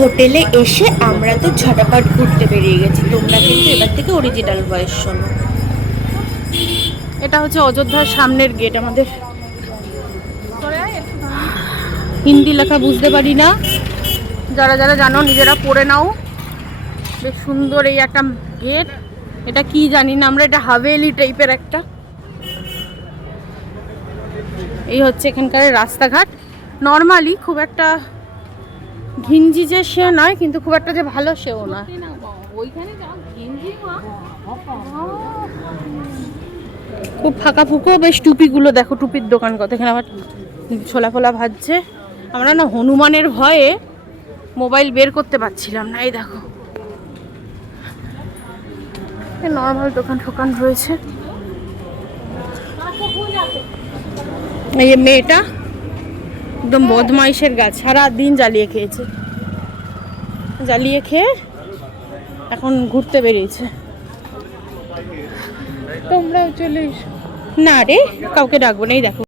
হোটেলে এসে আমরা তো ঝটাপট ঘুরতে বেরিয়ে গেছি। তোমরা কিন্তু এবার থেকে অরিজিনাল ভয়েস শোনো। এটা হচ্ছে অযোধ্যার সামনের গেট আমাদের। হিন্দি লেখা বুঝতে পারি না। যারা যারা জানো, নিজেরা পড়ে নাও। বেশ সুন্দর এই একটা গেট এটা কি জানি না, আমরা এটা হাভেলি টাইপের একটা। এই হচ্ছে এখানকার রাস্তাঘাট। নর্মালি খুব একটা ঘিঞ্জি যে সে নয় কিন্তু খুব একটা যে ভালো সেও না। খুব ফাঁকা ফুঁকো বেশ টুপিগুলো দেখো টুপির দোকান কত এখানে আবার ছোলা ফোলা ভাজছে। আমরা না হনুমানের ভয়ে মোবাইল বের করতে পারছিলাম না এই দেখো। নর্মাল দোকান ঠোকান রয়েছে। এই মেয়েটা একদম বদমাইশের গাছ সারা দিন জ্বালিয়ে খেয়েছে। জ্বালিয়ে খেয়ে এখন ঘুরতে বেরিয়েছে। তোমরাও চলে না রে কাউকে ডাকবো না এই দেখো।